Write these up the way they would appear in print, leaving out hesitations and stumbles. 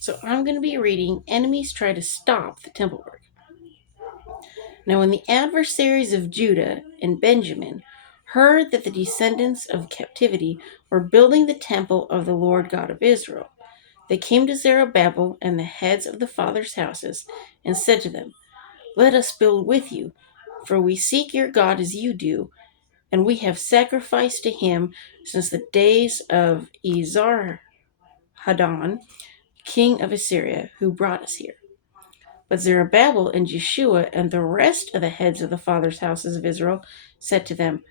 So I'm going to be reading Enemies Try to Stop the Temple Work. Now, when the adversaries of Judah and Benjamin heard that the descendants of captivity were building the temple of the Lord God of Israel, they came to Zerubbabel and the heads of the fathers' houses and said to them, "Let us build with you, for we seek your God as you do, and we have sacrificed to him since the days of Esarhaddon, king of Assyria, who brought us here." But Zerubbabel and Jeshua and the rest of the heads of the fathers' houses of Israel said to them,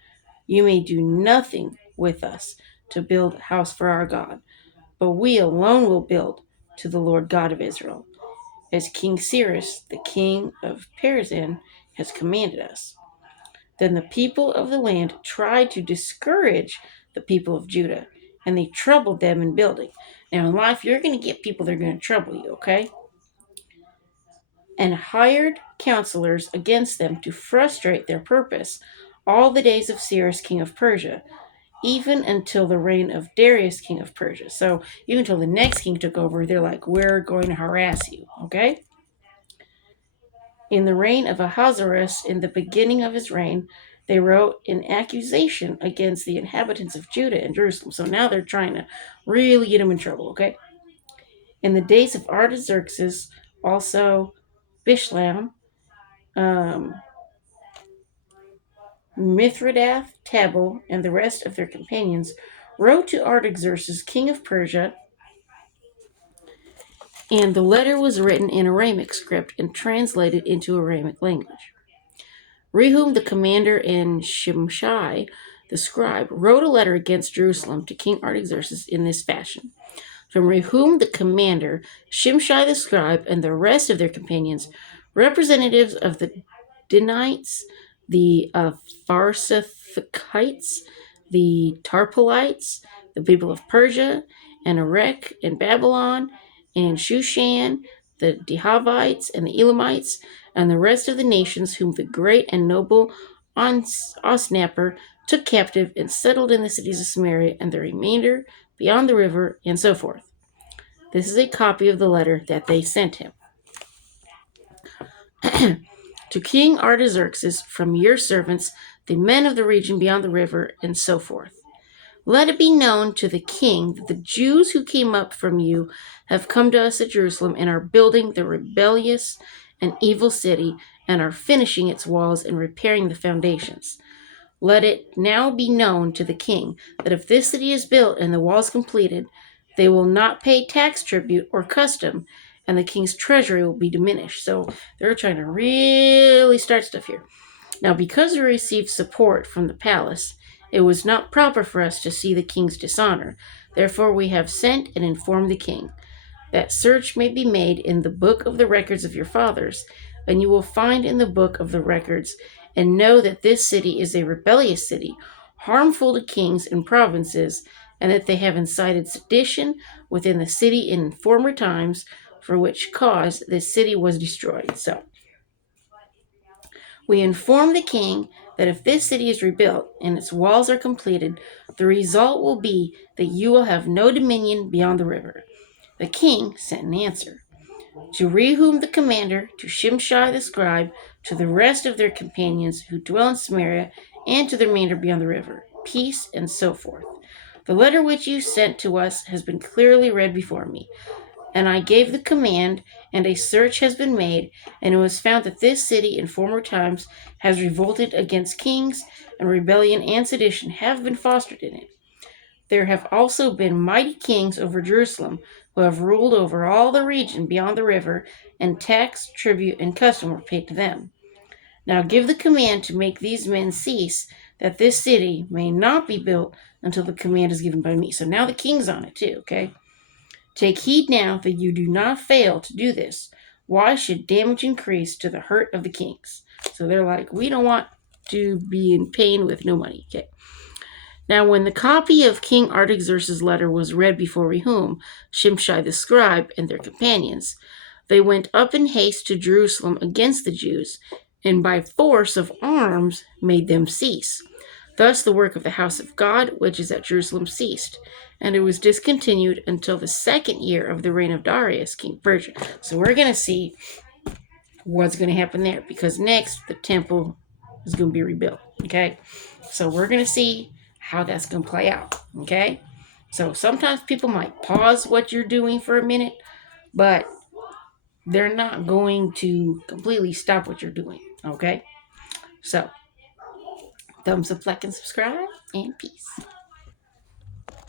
"You may do nothing with us to build a house for our God, but we alone will build to the Lord God of Israel, as King Cyrus, the king of Perizim, has commanded us." Then the people of the land tried to discourage the people of Judah, and they troubled them in building. Now, in life, you're going to get people that are going to trouble you, okay? And hired counselors against them to frustrate their purpose all the days of Cyrus, king of Persia, even until the reign of Darius, king of Persia. So even until the next king took over, they're like, "We're going to harass you," okay? In the reign of Ahasuerus, in the beginning of his reign, they wrote an accusation against the inhabitants of Judah and Jerusalem. So now they're trying to really get them in trouble, okay? In the days of Artaxerxes, also Bishlam, Mithridath, Tabel, and the rest of their companions wrote to Artaxerxes, king of Persia, and the letter was written in Aramaic script and translated into Aramaic language. Rehum the commander and Shimshai the scribe wrote a letter against Jerusalem to King Artaxerxes in this fashion. From Rehum the commander, Shimshai the scribe, and the rest of their companions, representatives of the Danites, the Pharsathites, the Tarpolites, the people of Persia, and Erech, and Babylon, and Shushan, the Dehavites, and the Elamites, and the rest of the nations whom the great and noble Osnapper took captive and settled in the cities of Samaria, and the remainder beyond the river, and so forth. This is a copy of the letter that they sent him. To King Artaxerxes, from your servants, the men of the region beyond the river, and so forth. Let it be known to the king that the Jews who came up from you have come to us at Jerusalem and are building the rebellious and evil city and are finishing its walls and repairing the foundations. Let it now be known to the king that if this city is built and the walls completed, they will not pay tax tribute or custom, and the king's treasury will be diminished. So they're trying to really start stuff here. Now, because we received support from the palace, it was not proper for us to see the king's dishonor. Therefore, we have sent and informed the king that search may be made in the book of the records of your fathers, and you will find in the book of the records and know that this city is a rebellious city, harmful to kings and provinces, and that they have incited sedition within the city in former times, for which cause this city was destroyed. So, we inform the king that if this city is rebuilt and its walls are completed, the result will be that you will have no dominion beyond the river. The king sent an answer. To Rehum the commander, to Shimshai the scribe, to the rest of their companions who dwell in Samaria, and to the remainder beyond the river, peace and so forth. The letter which you sent to us has been clearly read before me, and I gave the command, and a search has been made, and it was found that this city in former times has revolted against kings, and rebellion and sedition have been fostered in it. There have also been mighty kings over Jerusalem who have ruled over all the region beyond the river, and tax, tribute, and custom were paid to them. Now give the command to make these men cease, that this city may not be built until the command is given by me. So now the king's on it too, okay? Take heed now that you do not fail to do this. Why should damage increase to the hurt of the kings? So they're like, we don't want to be in pain with no money, okay? Now, when the copy of King Artaxerxes' letter was read before Rehum, Shimshai the scribe, and their companions, they went up in haste to Jerusalem against the Jews, and by force of arms made them cease. Thus the work of the house of God, which is at Jerusalem, ceased, and it was discontinued until the second year of the reign of Darius, king of Persia. So we're going to see what's going to happen there, because next the temple is going to be rebuilt. Okay, so we're going to see how that's going to play out. Okay, so sometimes people might pause what you're doing for a minute, but they're not going to completely stop what you're doing. Okay, so thumbs up, like, and subscribe, and peace.